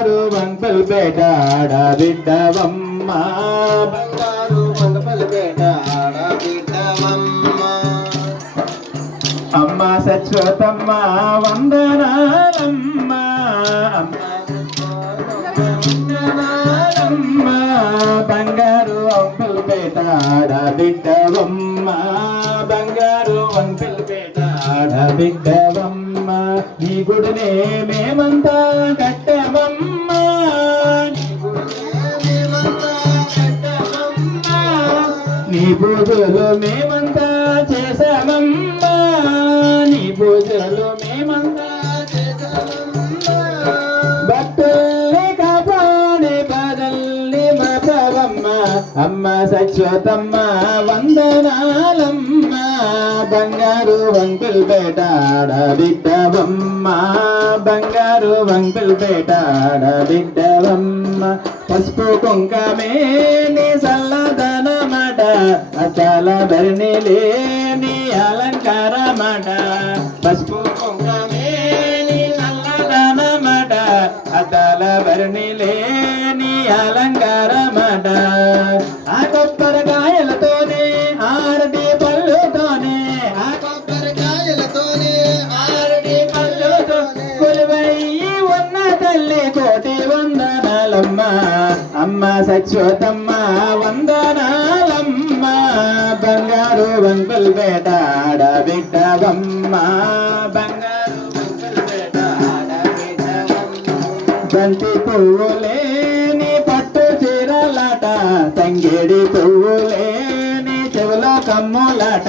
బంగారు వంకల్పేట ఆడబిడ్డవమ్మ బంగారు వంకల్పేట ఆడబిడ్డవమ్మ అమ్మ సత్యవతమ్మ వందనాలమ్మ వందనాలమ్మ బంగారు వంకల్పేట ఆడబిడ్డవమ్మ బంగారు వంకల్పేట ఆడబిడ్డవమ్మ నీ గుడినే మేమంతా కట్టమమ్మ నీ పూజలు మేమంతా చేసామమ్మా నీ పూజలు మేమంతా చేసామమ్మా భక్తుల్ని కాపాడే పదల్ని మపవమ్మ అమ్మ సత్యవతమ్మ వందనాలమ్మ బంగారు వంకల్పేట ఆడబిడ్డవమ్మ బంగారు వంకల్పేట ఆడబిడ్డవమ్మ పసుపు కుంకమే నీ సల్లదనమాట అచల ధరణిలే నీ అలంకారమాట పసుపు కుంకమే నీ సల్లదనమాట అచల ధరణిలే నీ అలంకారమాట ఆ కొబ్బరికాయలతోనే ఆరటి పళ్ళుతోనే ఆ కొబ్బరికాయలతోనే ఆరటి పళ్ళుతోనే కొలువయ్యి ఉన్న తల్లి కోటి వందనాలమ్మ అమ్మ సత్యవతమ్మ వందనాలమ్మ బంగారు వంకల్పేట ఆడబిడ్డవమ్మ బంగారు వంకల్పేట ఆడబిడ్డవమ్మ బంతి పువ్వులే నీ పట్టు చీరలాట తంగేడి పువ్వులే నీ చెవులో కమ్ములాట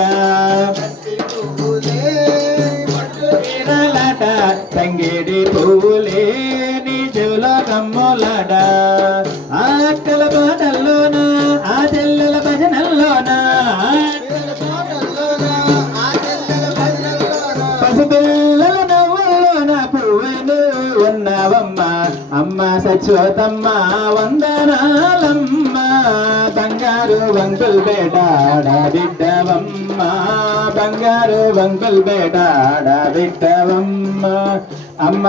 బంతి పువ్వులే పట్టు చీరలాట తంగేడి పువ్వులే నీ చెవులో కమ్ములాట ఆ అక్కల పాటల్లోన ఆ చెల్లెల భజనల్లోన పసిపిల్లల నవ్వుల్లోన పువ్వులు ఉన్నావమ్మ అమ్మ సత్యవతమ్మ వందనాలమ్మ బంగారు వంకల్పేట ఆడబిడ్డవమ్మ బంగారు వంకల్పేట ఆడబిడ్డవమ్మ అమ్మ